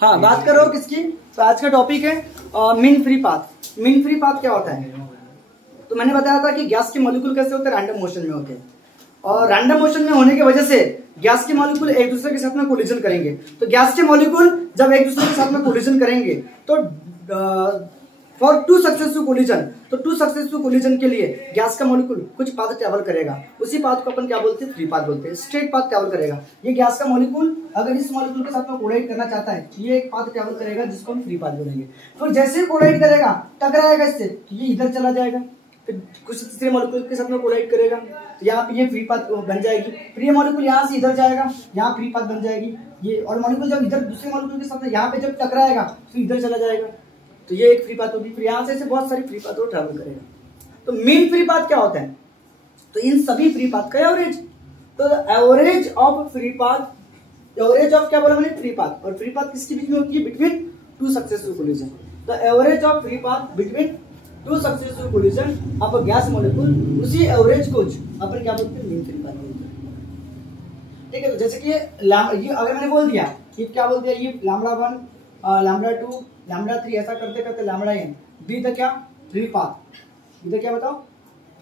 हाँ, बात कर रहा हूँ किसकी। तो आज का टॉपिक है mean free path. Mean free path क्या होता है? तो मैंने बताया था कि गैस के मॉलिक्यूल कैसे होते हैं, रैंडम मोशन में होते हैं, और रैंडम मोशन में होने की वजह से गैस के मॉलिक्यूल एक दूसरे के साथ में कोलिजन करेंगे। तो गैस के मॉलिक्यूल जब एक दूसरे के साथ में कोलिजन करेंगे तो फॉर टू सक्सेसफुल कोलिजन, तो टू सक्सेसफुल कोलिजन के लिए गैस का मॉलिक्यूल कुछ पाथ ट्रैवल करेगा। उसी पाथ को अपन क्या बोलते हैं? फ्री पाथ बोलते हैं। स्ट्रेट पाथ ट्रैवल करेगा। ये गैस का मॉलिक्यूल अगर इस मॉलिक्यूल के साथ में कोलाइड करना चाहता है, ये एक पाथ ट्रैवल करेगा जिसको हम फ्री पाथ बोलेंगे। फिर जैसे ही कोलाइड करेगा, टकराएगा इससे, तो ये इधर चला जाएगा, फिर कुछ तीसरे मॉलिक्यूल के साथ में कोलाइड करेगा, तो यहाँ पे ये फ्री पाथ बन जाएगी। फिर ये मॉलिक्यूल यहाँ से इधर जाएगा, यहाँ फ्री पाथ बन जाएगी ये, और मॉलिक्यूल जब इधर दूसरे मॉलिक्यूल के साथ में यहाँ पे जब टकराएगा तो इधर चला जाएगा, तो ये एक फ्री पाथ होगी। फिर यहाँ से बहुत सारी फ्री पाथ वो ट्रैवल करेगा। तो मेन फ्री पाथ क्या होता है? तो इन सभी फ्री पाथ का एवरेज। तो average of free path, average of क्या बोला मैंने? Free path. और फ्री पाथ किसके बीच में होती है? Between two successful collision. तो average of free path between two successful collision of gas molecule, उसी एवरेज को अपन क्या बोलते हैं? मीन फ्री पाथ बोलते हैं। ठीक है। तो जैसे कि ये अगर मैंने बोल दिया कि क्या बोल दिया, ये लैम्बडा 1, लैम्बडा 2, लैम्बडा 3 ऐसा करते करते लैम्बडा n बी द क्या? Free path. बी द क्या बताओ?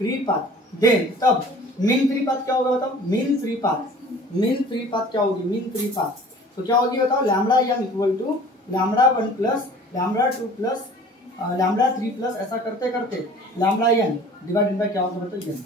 Free path. देन तब मीन फ्री पाथ क्या होगा बताओ? Mean free path. Mean free path क्या होगी? मीन फ्री पाथ तो क्या होगी बताओ? Lambda m equal to lambda 1 plus lambda 2 plus lambda 3 plus ऐसा करते करते लैम्बडा n डिवाइडेड बाय क्या होगा बताओ? n।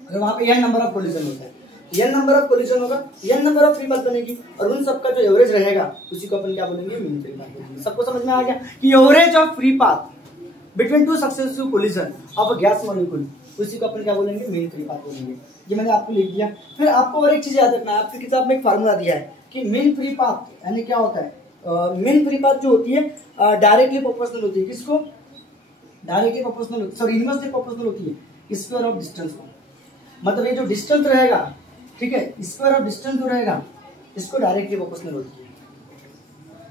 अगर वहां पे n नंबर ऑफ कोलिजन होता है, n नंबर ऑफ कोलिजन होगा, n number of free path बनेगी, और उन सबका जो एवरेज रहेगा उसी को अपन क्या बोलेंगे? मीन फ्री पाथ बोलेंगे। सबको समझ में आ गया कि average of free path between two successful collision of a gas molecule, उसी को अपन क्या बोलेंगे? मीन फ्री पाथ बोलेंगे। ये मैंने आपको लिख दिया। फिर आपको और एक चीज याद रखना है, आपकी किताब में एक फार्मूला दिया है कि मीन फ्री पाथ यानी क्या होता है? मीन फ्री पाथ जो होती है डायरेक्टली प्रोपोर्शनल होती है। किसको? Directly proportional, sorry inversely proportional होती है स्क्वायर ऑफ डिस्टेंस को। मतलब ये जो डिस्टेंस रहेगा, ठीक है, स्क्वायर ऑफ डिस्टेंस जो रहेगा इसको डायरेक्टली प्रोपोर्शनल होती है।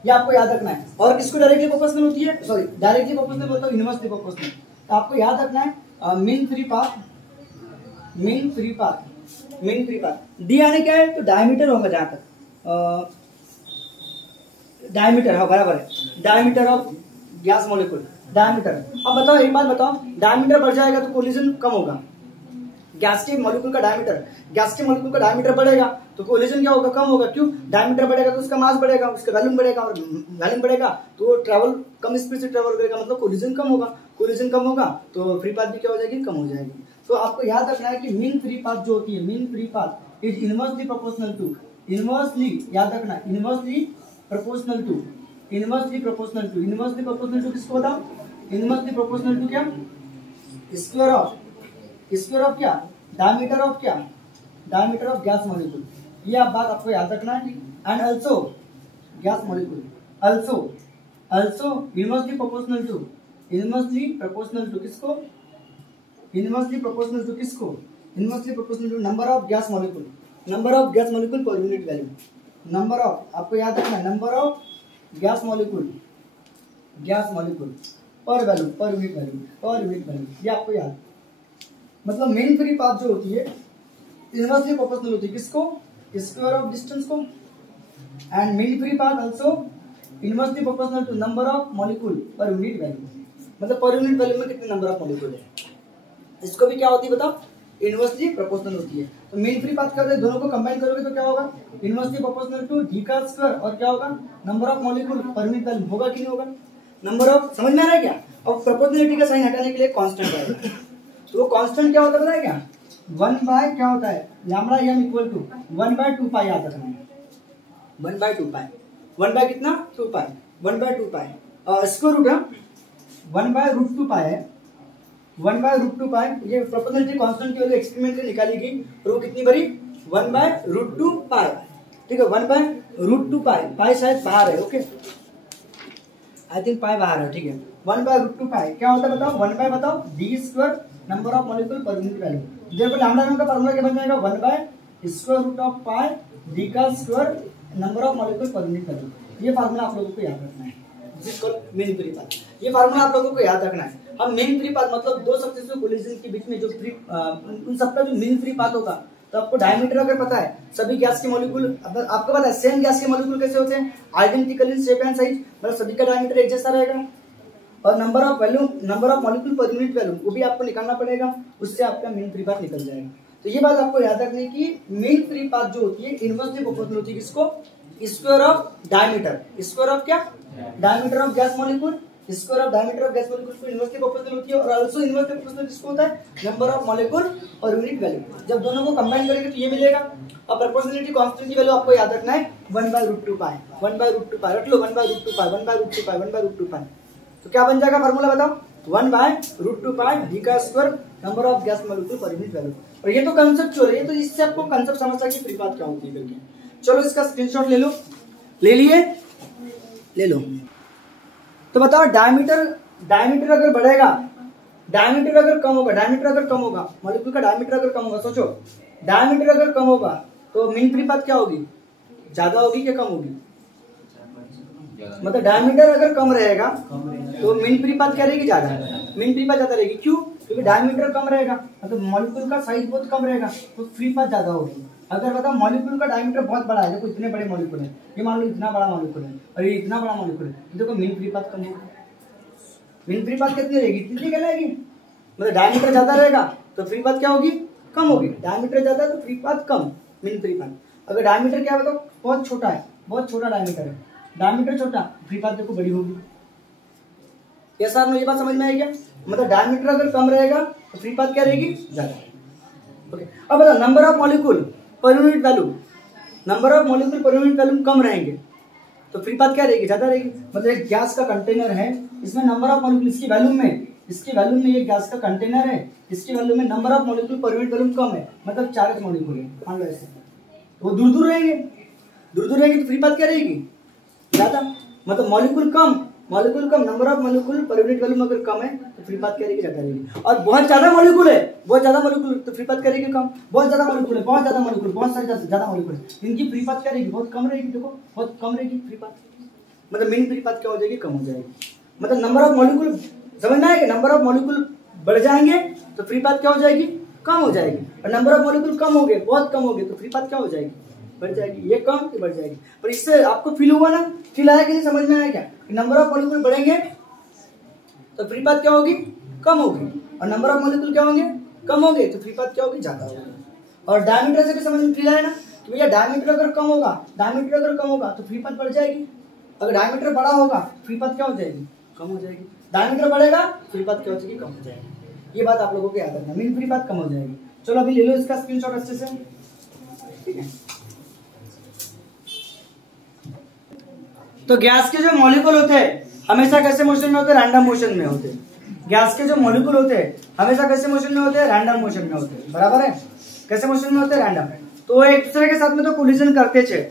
ये आपको याद रखना है। और किसको डायरेक्टली प्रोपोर्शनल होती है? सॉरी डायरेक्टली प्रोपोर्शनल बोलता हूं, इनवर्सली प्रोपोर्शनल। तो आपको याद रखना है mean free path, mean free path, mean free path. D यानी क्या है? तो डायमीटर होगा जहां तक डायमीटर, हाँ बराबर है, diameter of gas molecule, diameter. अब बताओ एक बात बताओ, डायमीटर बढ़ जाएगा तो कोलिजन कम होगा। गैस के मॉलिक्यूल का डायमीटर, गैस के मॉलिक्यूल का डायमीटर बढ़ेगा तो कोलिजन क्या होगा? कम होगा। क्यों? डायमीटर बढ़ेगा तो उसका मास बढ़ेगा, उसका वॉल्यूम बढ़ेगा, और वॉल्यूम बढ़ेगा तो ट्रैवल कम स्पीड से ट्रैवल करेगा, मतलब कोलिजन कम होगा। कोलिजन कम होगा तो फ्री पाथ भी क्या हो जाएगी? कम हो जाएगी। तो आपको याद रखना है कि मीन फ्री पाथ जो होती है, mean free path is inversely proportional to, inversely याद रखना, inversely proportional to, inversely proportional to, inversely proportional to किसको बताओ? इनवर्सली प्रोपोर्शनल टू क्या? स्क्वायर ऑफ, स्क्वायर ऑफ क्या? डायमीटर ऑफ क्या? Diameter of gas molecule. ये आप बात आपको याद रखना है। And also gas molecule also inversely proportional to, inversely proportional to किसको? इनवर्सली प्रोपोर्शनल टू किसको? Inversely proportional to number of gas molecule, number of gas molecule per unit value. Number of, आपको याद रखना, number of gas molecule, gas molecule per value, per unit value, per unit value. ये आपको याद। मतलब main free path जो होती है इनवर्सली प्रोपोर्शनल होती है किसको? स्क्वायर ऑफ डिस्टेंस को। And mean free path also inversely proportional to number of molecule per unit value. मतलब पर यूनिट वैल्यू में कितने नंबर ऑफ मॉलिक्यूल है, इसको भी क्या होती है बताओ? इनवर्सली प्रोपोर्शनल होती है। तो मेन फ्री पाथ करते दोनों को कंबाइन करोगे तो क्या होगा? इनवर्सली प्रोपोर्शनल टू डी का स्क्वायर, और क्या होगा? Number of molecule per unit value. होगा कि नहीं होगा? नंबर ऑफ, समझ में आ रहा है क्या? और प्रोपोर्शनलिटी का साइन हटाने के लिए कांस्टेंट है, तो वो कांस्टेंट क्या होता है बताया क्या? 1 बाय क्या होता है? Lambda m equal to 1 by 2 pi याद रखना है। 1 बाय 2 पाई, 1 बाय कितना? 2 पाई, 1 बाय 2 पाई स्क्वायर रूट है 1 बाय रूट 2 पाई है, 1 बाय रूट 2 पाई। ये प्रोपोर्शनलिटी कांस्टेंट की वैल्यू एक्सपेरिमेंट में निकाली गई, और वो कितनी बड़ी? 1 बाय रूट 2 पाई। ठीक है, 1 बाय रूट 2 पाई, पाई शायद बाहर है, ओके आई थिंक पाई बाहर है, ठीक है। 1 बाय रूट 2 पाई क्या होता है बताओ? 1 बाय बताओ d square number of molecule per unit value. देखो लैम्बडा का फार्मूला क्या बन जाएगा? 1 by square root of pi d का square number of molecule per unit value. ये फार्मूला आप लोगों को याद रखना है, मेन फ्री पाथ। ये फार्मूला आप लोगों को याद रखना है। हम मेन फ्री पाथ मतलब दो सक्सेसफुल कोलिजन के बीच में जो फ्री उन सबका जो मेन फ्री पाथ होगा, तो तो आपको डायमीटर अगर पता है, सभी गैस के मॉलिक्यूल आपको पता है सेम गैस के मॉलिक्यूल कैसे होते हैं, identical in shape and size, मतलब सभी का डायमीटर एक जैसा रहेगा। और number of molecule per unit volume वो भी आपको निकालना पड़ेगा, उससे आपका मीन फ्री पाथ निकल जाएगा। तो ये बात आपको याद रखनी कि मीन फ्री पाथ जो होती है इनवर्सली प्रोपोर्शनल होती है किसको, square of diameter, square of क्या, diameter of gas molecule, square of diameter of gas molecule को इनवर्सली प्रोपोर्शनल होती है। और आल्सो इनवर्सली प्रोपोर्शनल किसको होता है, नंबर ऑफ मॉलिक्यूल और यूनिट वैल्यू। जब दोनों को कंबाइन करेंगे तो ये मिलेगा। और प्रोपोर्शनलिटी कांस्टेंट की वैल्यू आपको याद रखना है 1/√2 पाई, 1/√2 पाई रख लो, 1/√2 पाई, 1/√2 पाई, 1/√2 पाई। तो क्या बन जाएगा फार्मूला बताओ, 1/√2 पाई d का square number of gas molecule per unit value. और ये तो कंसेप्चुअल है, तो इससे आपको कंसेप्ट समझता है कि फ्री पाथ क्या होती है करके। चलो इसका स्क्रीनशॉट ले लो, ले लिए, ले लो। तो बताओ डायमीटर अगर बढ़ेगा, डायमीटर अगर कम होगा, डायमीटर अगर कम होगा, मॉलिक्यूल का डायमीटर अगर कम होगा, सोचो डायमीटर अगर कम होगा तो मीन फ्री पाथ क्या होगी, ज्यादा होगी क्या कम होगी, मतलब डायमीटर अगर कम रहेगा तो मीन फ्री पाथ क्या रहेगी, ज्यादा, मीन फ्री पाथ ज्यादा रहेगी। क्यों, क्योंकि डायमीटर कम रहेगा मतलब मॉलिक्यूल का साइज बहुत कम रहेगा तो फ्री पाथ ज्यादा होगी। अगर बताओ मॉलिक्यूल का डायमीटर बहुत बड़ा है, देखो इतने बड़े मॉलिक्यूल है, ये मान लो इतना बड़ा मॉलिक्यूल है और ये इतना बड़ा मॉलिक्यूल है, तो देखो मीन फ्री पाथ कम होगा। मीन फ्री पाथ कितनी रहेगी, इतनी कहलाएगी, मतलब डायमीटर ज्यादा रहेगा तो फ्री पाथ क्या होगी, कम होगी। डायमीटर ज्यादा तो फ्री पाथ कम, मीन फ्री पाथ। अगर डायमीटर क्या बताओ बहुत छोटा है, बहुत छोटा डायमीटर है, डायमीटर छोटा, फ्री पाथ देखो बड़ी होगी। ये सर ये बात समझ में आई क्या, मतलब डायमीटर अगर कम रहेगा तो फ्री पाथ क्या रहेगी, ज्यादा। ओके, अब बताओ number of molecule per unit value, number of molecule per unit value कम रहेंगे तो फ्री पाथ क्या रहेगी, ज्यादा रहेगी। मतलब एक गैस का कंटेनर है, इसमें नंबर ऑफ मॉलिक्यूल, इसकी वैल्यू में ये गैस का कंटेनर है, इसकी वैल्यू में number of molecule per unit value कम है, मतलब 4 मॉलिक्यूल है, मान लो ऐसे, तो वो दूर दूर रहेंगे तो फ्री पाथ क्या रहेगी, ज्यादा। मतलब molecule come, number of molecule per unit value अगर कम है तो फ्री पाथ क्या रहेगी, ज्यादा रहेगी। और बहुत ज्यादा मॉलिक्यूल तो फ्री पाथ क्या रहेगी, कम। बहुत ज्यादा मॉलिक्यूल है, बहुत सारे ज्यादा मॉलिक्यूल है, इनकी फ्री पाथ क्या रहेगी, बहुत कम रहेगी। देखो बहुत कम रहेगी फ्री पाथ, मतलब मीन फ्री पाथ क्या हो जाएगी, कम हो जाएगी। मतलब नंबर ऑफ मॉलिक्यूल समझना है कि नंबर ऑफ मॉलिक्यूल बढ़ जाएंगे तो फ्री पाथ क्या हो जाएगी, कम हो जाएगी। और नंबर ऑफ मॉलिक्यूल कम हो गए, बहुत कम हो गए तो फ्री पाथ क्या हो जाएगी, बढ़ जाएगी। ये कम कि बढ़ जाएगी। पर इससे आपको फील हुआ ना, फील आया कि नहीं, समझ में आया क्या, नंबर ऑफ मॉलिक्यूल बढ़ेंगे तो फ्री पाथ क्या होगी, कम होगी। और नंबर ऑफ मॉलिक्यूल क्या होंगे, कम होंगे तो फ्री पाथ क्या होगी, ज्यादा होगी। और डायमीटर से भी समझ में फील आया ना कि भैया डायमीटर अगर कम होगा तो फ्री पाथ बढ़ जाएगी। अगर डायमीटर बड़ा होगा फ्री पाथ क्या हो जाएगी, कम हो जाएगी। डायमीटर बढ़ेगा फ्री पाथ क्या हो जाएगी, कम हो जाएगी। ये बात आप लोगों को याद रखना, मीन फ्री पाथ कम हो जाएगी। चलो अभी ले लो इसका स्क्रीनशॉट अच्छे से, ठीक है। तो गैस के जो मॉलिक्यूल होते हैं हमेशा कैसे मोशन में होते हैं, रैंडम मोशन में होते हैं। गैस के जो मॉलिक्यूल होते हैं हमेशा कैसे मोशन में होते हैं, रैंडम मोशन में होते हैं, बराबर है। कैसे मोशन में होते हैं, रैंडम। तो एक दूसरे के साथ में तो कोलिजन करते थे,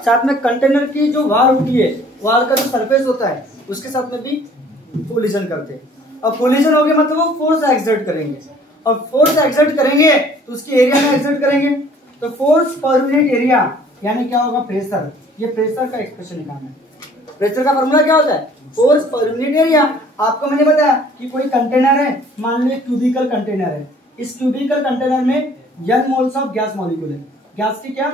साथ में कंटेनर की जो वाल होती है, वाल का जो सरफेस होता है उसके साथ में भी कोलिजन करते हैं। और कोलिजन हो गया मतलब वो फोर्स एक्सर्ट करेंगे, और फोर्स एक्सर्ट करेंगे तो उसके एरिया में एक्सर्ट करेंगे। तो फोर्स पर यूनिट एरिया यानी क्या होगा, प्रेशर। ये प्रेशर का एक्सप्रेशन निकालना है। प्रेशर का फॉर्मूला क्या होता है, फोर्स पर यूनिट एरिया। आपको मैंने बताया कि कोई कंटेनर है, मान लो क्यूबिकल कंटेनर है, इस क्यूबिकल कंटेनर में n moles of gas molecule है। गैस की क्या,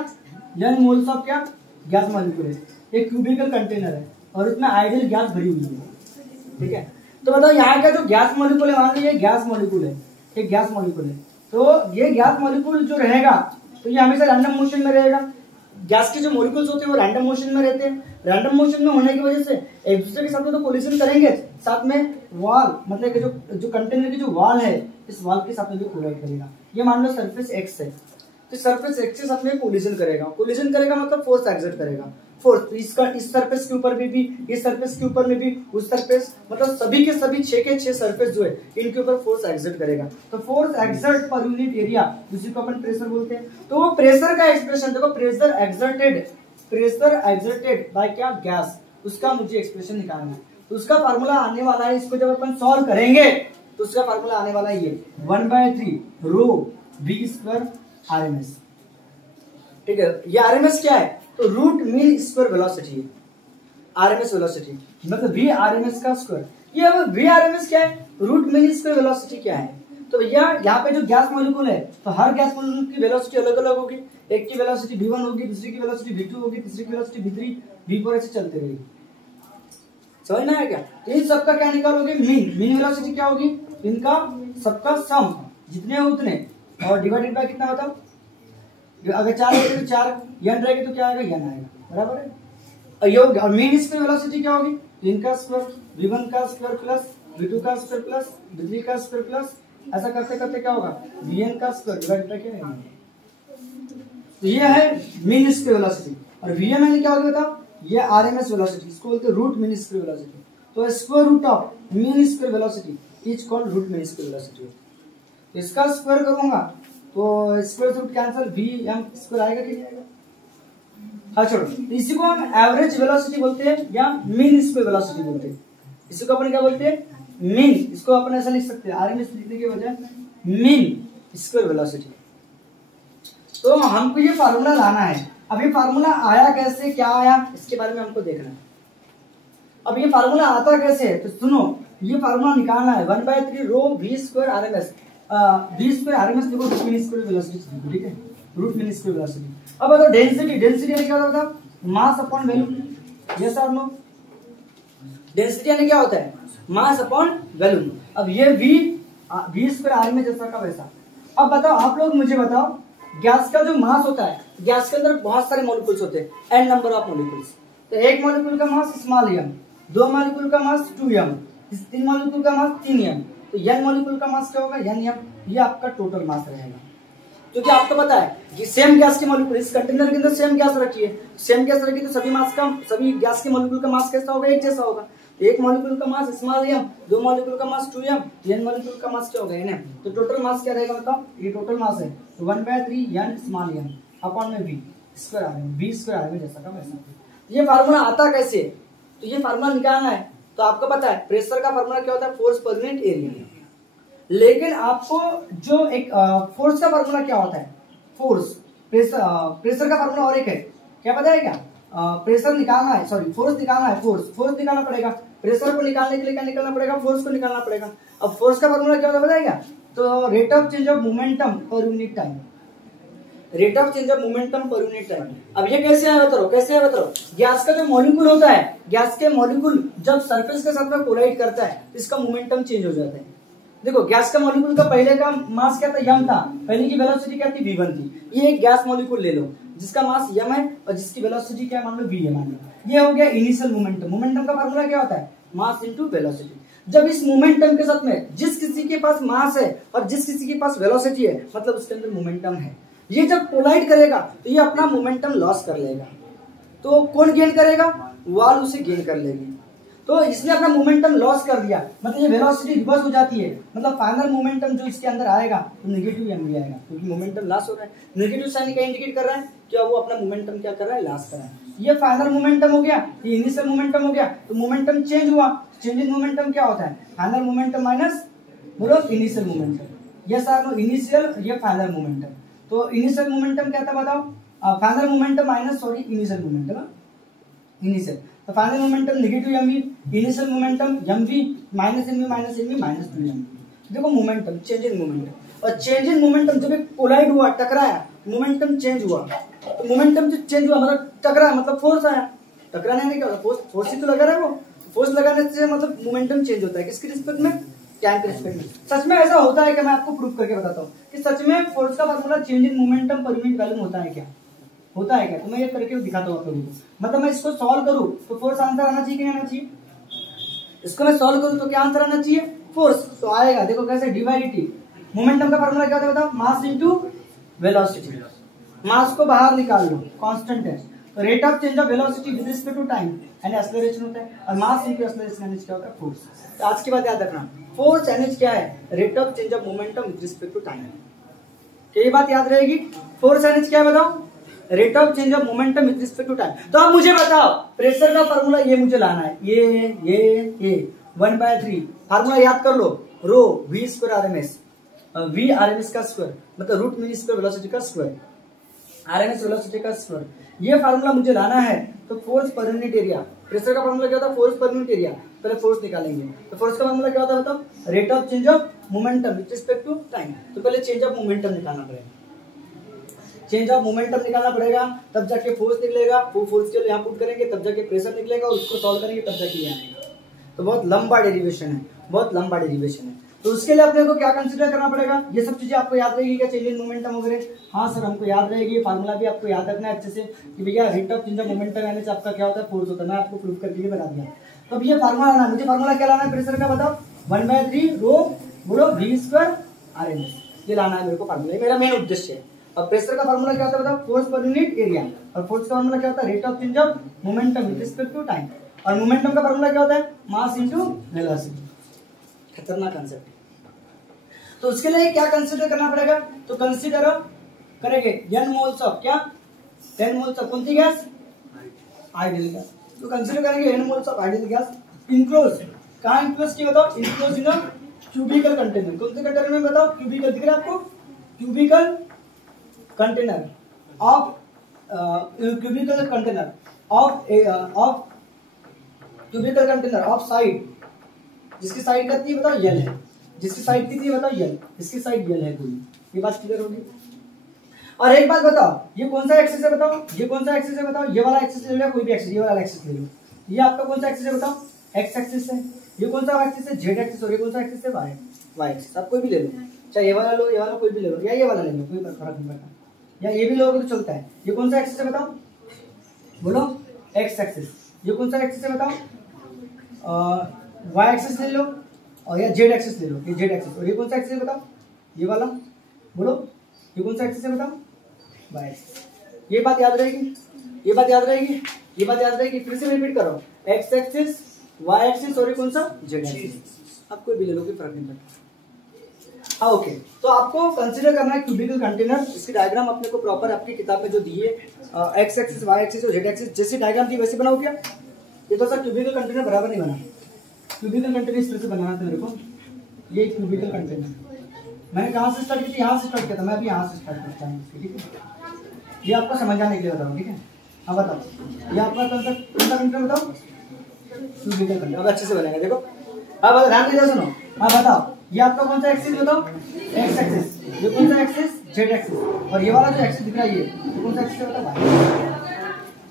n मोल्स ऑफ क्या, गैस मॉलिक्यूल है। एक क्यूबिकल कंटेनर है और उसमें आइडियल गैस भरी हुई है, ठीक है। तो बताओ यहाँ का जो गैस मॉलिक्यूल है, मान लो ये गैस मॉलिक्यूल है, एक गैस मॉलिक्यूल है। तो ये गैस मॉलिक्यूल जो रहेगा तो ये हमेशा रैंडम मोशन में रहेगा। गैस के जो मॉलिक्यूल्स होते हैं वो रैंडम मोशन में रहते हैं। रैंडम मोशन में होने की वजह से एक दूसरे के साथ में तो कोलिजन करेंगे, साथ में वॉल मतलब कि जो कंटेनर की जो वॉल है इस वॉल के साथ में भी कोलाइड करेगा। ये मान लो सरफेस एक्स है, तो सरफेस एक्स के साथ में कोलिजन करेगा मतलब फोर्स एक्सर्ट करेगा। फोर्स इसका इस सरफेस के ऊपर भी इस सरफेस के ऊपर में भी उस सरफेस, मतलब सभी के सभी 6 के 6 सरफेस जो है इनके ऊपर फोर्स एक्सर्ट करेगा। तो फोर्स एक्सर्ट पर यूनिट एरिया उसी को अपन प्रेशर बोलते हैं। तो वो प्रेशर का एक्सप्रेशन देखो, प्रेशर एक्सर्टेड बाय क्या, गैस, उसका मुझे एक्सप्रेशन निकालना है। तो उसका फार्मूला आने वाला है, इसको जब अपन सॉल्व करेंगे तो उसका फार्मूला आने वाला है ये 1/3 रो v स्क्वायर RMS, ठीक है। ये RMS क्या है, तो रूट मीन स्क्वायर वेलोसिटी है, RMS वेलोसिटी मतलब v RMS का स्क्वायर। ये अब v RMS क्या है, रूट मीन स्क्वायर वेलोसिटी क्या है। तो भैया यहाँ पे जो गैस मॉलिक्यूल है तो हर गैस मॉलिक्यूल की वेलोसिटी अलग अलग होगी। एक की वेलोसिटी v1 होगी, दूसरी की वेलोसिटी v2 होगी, तीसरी की वेलोसिटी v3, v4 ऐसे चलते रहेगी। समझ में आया क्या? तो इन सबका क्या निकालोगे? मीन वेलोसिटी क्या होगी? इनका सबका सम जितने हो उतने और डिवाइडेड बाय कितना बताओ? अगर 4 रहेगी तो 4, n रहेगी तो क्या आएगा? n आएगा, बराबर है। और मीन स्क्वायर वेलोसिटी क्या होगी? इनका स्क्वायर, v1 का स्क्वायर प्लस v2 का स्क्वायर प्लस v3 का स्क्वायर प्लस ऐसा करते करते क्या होगा? vn का स्क्वायर डिवाइड बाय क्या है? तो ये है मीन स्क्वायर वेलोसिटी। और vm क्या होगी बताओ? ये आरएमएस वेलोसिटी, इसको बोलते हैं रूट मीन स्क्वायर वेलोसिटी। तो square root of mean square velocity is called root mean square velocity. तो इसका स्क्वायर करूंगा तो square root cancel, vm square आएगा कि नहीं आएगा? हाँ छोड़ो, इसी को हम एवरेज वेलोसिटी बोलते हैं या मीन स्क्वायर वेलोसिटी बोलते हैं। इसी को अपन क्या बोलते हैं? मीन। इसको अपन ऐसा लिख सकते हैं आरएमएस लिखने के बजाय मीन स्क्वायर वेलोसिटी। तो हमको ये फार्मूला लाना है। अब ये फार्मूला आया कैसे, क्या आया, इसके बारे में हमको देखना है। अब ये फार्मूला आता कैसे है तो सुनो, ये फार्मूला निकालना है 1/3 रो v square RMS. v square RMS देखो, रूट मीन स्क्वायर वेलोसिटी, ठीक है, रूट मीन स्क्वायर वेलोसिटी। अब बताओ डेंसिटी क्या होता है? Mass upon volume. यस और नो? डेंसिटी यानी क्या होता है? Mass upon volume. अब ये v स्क्वायर आरएमएस जैसा का वैसा। अब बताओ आप लोग मुझे बताओ, गैस का जो मास होता है, गैस के अंदर बहुत सारे मॉलिक्यूल्स होते हैं, n नंबर ऑफ मॉलिक्यूल्स। तो एक मॉलिक्यूल का मास स्मॉल m, दो मॉलिक्यूल का मास 2m, तीन मॉलिक्यूल का मास 3m, तो n मॉलिक्यूल का मास क्या होगा? nm। ये आपका टोटल मास रहेगा। क्योंकि आपको पता है कि सेम गैस के मॉलिक्यूल इस कंटेनर के अंदर सेम गैस रखी है, सेम गैस रखी तो सभी गैस के मॉलिक्यूल का मास कैसा होगा? एक जैसा होगा। तो एक मॉलिक्यूल का मास स्मॉल m, दो मॉलिक्यूल का मास 2m, n मॉलिक्यूल का मास क्या होगा? nm। तो टोटल मास क्या रहेगा बताओ? ये टोटल मास है, तो 1/3 n स्मॉल m अपॉन में v square RM, v square RM जैसा का वैसा। ये फार्मूला आता कैसे? तो ये फार्मूला निकालना है तो आपको पता है प्रेशर का फार्मूला क्या होता है? Force per unit area. लेकिन आपको जो एक फोर्स का फार्मूला क्या होता है? फोर्स, प्रेशर का फार्मूला और एक है, क्या पता है क्या? प्रेशर निकालना है, सॉरी फोर्स निकालना है, फोर्स निकालना पड़ेगा। प्रेशर को निकालने के लिए क्या निकालना पड़ेगा? फोर्स को निकालना पड़ेगा। अब फोर्स का फार्मूला क्या होता है बताएगा? तो rate of change of momentum per unit time, rate of change of momentum per unit time. अब ये कैसे आया बताओ? कैसे आया बताओ? गैस का जो मॉलिक्यूल होता है, गैस के मॉलिक्यूल जब सरफेस के साथ में कोलाइड करता है इसका मोमेंटम चेंज हो जाता है। देखो गैस का मॉलिक्यूल का पहले का मास क्या था? m था, पहले की वेलोसिटी क्या थी? v1 थी। ये एक गैस मॉलिक्यूल ले लो जिसका मास m है और जिसकी वेलोसिटी क्या मान लो v है मान लो। ये हो गया इनिशियल मोमेंटम। मोमेंटम का फार्मूला क्या होता है? Mass into velocity. जब इस मोमेंटम के साथ में जिस किसी के पास मास है और जिस किसी के पास वेलोसिटी है मतलब उसके अंदर मोमेंटम है, ये जब कोलाइड करेगा तो ये अपना मोमेंटम लॉस कर लेगा। तो कौन गेन करेगा? वॉल उसे गेन कर लेगी। तो इसने अपना मोमेंटम लॉस कर दिया, मतलब ये वेलोसिटी रिवर्स हो जाती है, मतलब फाइनल मोमेंटम जो इसके अंदर आएगा तो नेगेटिव एम भी आएगा, क्योंकि मोमेंटम लॉस हो रहा है। नेगेटिव साइन क्या इंडिकेट कर रहा है? क्या वो अपना मोमेंटम क्या कर रहा है? लॉस कर रहा है। ये फाइनल मोमेंटम हो गया, ये इनिशियल मोमेंटम हो गया। तो मोमेंटम चेंज हुआ, चेंज इन मोमेंटम क्या होता है? फाइनल मोमेंटम माइनस बोलो इनिशियल मोमेंटम। यस और नो? इनिशियल, ये फाइनल मोमेंटम। तो इनिशियल मोमेंटम क्या था बताओ? Final momentum minus sorry initial momentum, initial. तो final momentum negative m v, initial momentum m v minus m v minus m v minus 2mv। देखो momentum, change in momentum. और change in momentum जब collide हुआ, टकराया, मोमेंटम चेंज हुआ। तो मोमेंटम जो change हुआ मतलब टकराया मतलब फोर्स आया। टकराने में क्या होता है? फोर्स ही तो लगा रहा है वो। फोर्स लगाने से मतलब मोमेंटम चेंज होता है। किसकी रिस्पेक्ट में? टाइम के रिस्पेक्ट में। सच में ऐसा होता है कि मैं आपको प्रूफ करके बताता हूँ कि सच में फोर्स का formula change in momentum per unit volume होता है क्या? होता है क्या? तो मैं ये करके दिखाता हूँ आप लोगों को। मतलब मैं इसको सॉल्व करूँ तो फोर्स आंसर आना चाहिए कि नहीं आना चाहिए? इसको मैं सॉल्व करूँ तो क्या आंसर आना चाहिए? फोर्स। तो आएगा, देखो कैसे, डिवाइडिटी। मोमेंटम का फार्मूला क्या होता है बताओ? मास इनटू वेलोसिटी। मास को बाहर निकाल लो, कांस्टेंट है। तो rate of change of velocity with respect to time and acceleration होता है, और मास इनटू एक्सेलरेशन एनएच क्या होता है? फोर्स। तो आज की बात याद रखना, फोर्स एनएच क्या है? Rate of change of momentum with respect to time. ये बात याद रहेगी। फोर्स एनएच क्या है बताओ? Rate of change of momentum with respect to time. तो अब मुझे बताओ प्रेशर का फार्मूला ये मुझे लाना है, ये 1/3 फार्मूला याद कर लो, रो v square RMS, v RMS का स्क्वायर मतलब रूट मीन स्क्वायर वेलोसिटी का स्क्वायर, आरएमएस वेलोसिटी का स्क्वायर। ये फार्मूला मुझे लाना है। तो force per unit area, pressure का फार्मूला क्या होता है? Force per unit area. पहले फोर्स निकालेंगे, तो फोर्स का फार्मूला क्या होता है बताओ? Rate of change of momentum with respect to time. तो पहले चेंज ऑफ मोमेंटम निकालना पड़ेगा, चेंज ऑफ मोमेंटम निकालना पड़ेगा, तब जाके फोर्स निकलेगा, वो फोर्स के लिए यहाँ पुट करेंगे तब जाके प्रेशर निकलेगा, उसको सॉल्व करेंगे तब जाके ये आएगा। तो बहुत लंबा डेरिवेशन है, बहुत लंबा डेरिवेशन है। तो उसके लिए अपने को क्या कंसीडर करना पड़ेगा, ये सब चीजें आपको याद रहेगी क्या, चेंज इन मोमेंटम वगैरह। हाँ सर हमको याद रहेगी, फार्मूला भी आपको याद रखना है अच्छे से कि भैया rate of change of momentum यानी आपका क्या होता है, फोर्स होता है। मैं आपको प्रूफ करके बता दिया। तो अब ये फार्मूला लाना, मुझे फार्मूला क्या लाना है प्रेशर का, बताओ 1/3 रो बोलो v² RMS, ये लाना है मेरे को फार्मूला, मेरा मेन उद्देश्य है। और प्रेशर का फार्मूला क्या होता है बताओ, फोर्स पर यूनिट एरिया, और फोर्स का फार्मूला क्या होता है, rate of change of momentum with respect to time, और मोमेंटम का फार्मूला क्या होता है, मास इनटू वेलोसिटी। खतरनाक कांसेप्ट है। तो उसके लिए क्या कंसीडर करना पड़ेगा, तो कंसीडर करेंगे n मोल्स ऑफ क्या, 10 मोल्स ऑफ कौन सी गैस, आइडियल गैस। तो कंसीडर करेंगे n moles of ideal gas enclose, कहाँ इनक्लोज किया बताओ, इनक्लोज इन क्यूबिकल कंटेनर। कौन से कंटेनर में बताओ, क्यूबिकल, दिख रहा है आपको, cubical container of cubical container of cubical container of side, जिसकी साइड कितनी है बताओ, यल है, जिसकी साइड कितनी है बताओ, यल, इसकी साइड यल है पूरी। ये बात क्लियर होगी। और एक बात बताओ, ये कौन सा एक्सिस है बताओ, ये कौन सा एक्सिस है बताओ, ये वाला एक्सिस ले लो, कोई भी एक्सिस, ये वाला एक्सिस ले लो। ये आपका कौन सा एक्सिस है बताओ, एक्स एक्सिस है। ये कौन सा एक्सिस है, जेड एक्सिस, और ये कौन सा एक्सिस है, वाई एक्सिस। आप कोई भी ले लो, चाहे ये वाला लो, ये वाला कोई भी ले लो, या ये वाला ले लो, कोई फर्क नहीं पड़ता, या ये भी लोगे तो चलता है। ये कौन सा एक्सिस है बताओ, बोलो एक्स एक्सिस। ये कौन सा एक्सिस है बताओ, वाई एक्सिस ले लो, और या जेड एक्सिस ले लो, ये जेड एक्सिस। और ये कौन सा एक्सिस है बताओ, ये वाला, बोलो ये कौन सा एक्सिस है बताओ, वाई एक्सिस। ये बात याद रहेगी, ये बात याद रहेगी, ये बात याद रहेगी। फिर से रिपीट करो, एक्स एक्सिस, वाई एक्सिस, और ये कौन सा, जेड एक्सिस। आप कोई भी ले लो, कोई फर्क नहीं पड़ता। हाँ ओके। तो आपको कंसीडर करना है क्यूबिकल कंटेनर, इसकी डायग्राम अपने को प्रॉपर आपकी किताब में जो दी है, एक्स एक्सिस, वाई एक्सिस और जेड एक्सिस, जैसी डायग्राम थी वैसे बनाओ क्या। ये तो सर क्यूबिकल कंटेनर बराबर नहीं बना, क्यूबिकल कंटेनर इस तरह से बनाना था मेरे को। ये क्यूबिकल कंटेनर मैंने कहाँ से स्टार्ट की थी, यहाँ से स्टार्ट किया था, मैं अभी यहाँ से स्टार्ट करता हूँ, ठीक है। ये आपको समझ आने के लिए बताऊँ, ठीक है। हाँ बताओ, ये आपका कौन सा कंटेनर बताओ, क्यूबिकल कंटेनर। अब अच्छे से बनेगा, देखो। हाँ बताओ, ध्यान दीजिए, सुनो। हाँ बताओ, ये आपका कौन सा एक्सिस बताओ, एक्स एक्सिस। ये कौन सा एक्सिस, जेड एक्सिस। और ये वाला जो एक्सिस दिख रहा है, ये कौन सा एक्सिस है बताओ, वाई।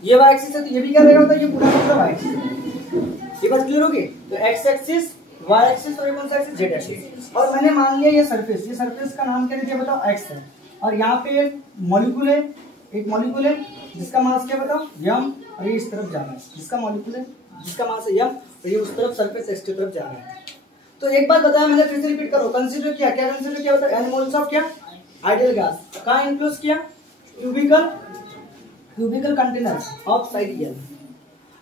ये वाई एक्सिस है, तो ये भी क्या रहेगा बताओ, ये पूरा पूरा वाई एक्सिस। ये बात क्लियर होगी। तो एक्स एक्सिस, वाई एक्सिस, और ये कौन सा एक्सिस, जेड एक्सिस। और मैंने मान लिया ये सरफेस, ये सरफेस का नाम क्या दिया बताओ, एक्स है। और यहाँ पे एक मॉलिक्यूल है, एक मॉलिक्यूल है जिसका मास क्या बताओ, यम, और ये इस तरफ जा रहा है, जिसका मॉलिक्यूल है जिसका मास है यम, और ये उस तरफ सरफेस एक्स की तरफ जा रहा है। तो एक बात बताया मैंने, फिर से रिपीट करो, कंसीडर किया, क्या कंसीडर किया बताओ, n मोल्स ऑफ क्या, आइडियल गैस। कहाँ इनक्लोज किया, क्यूबिकल कंटेनर ऑफ साइड यल।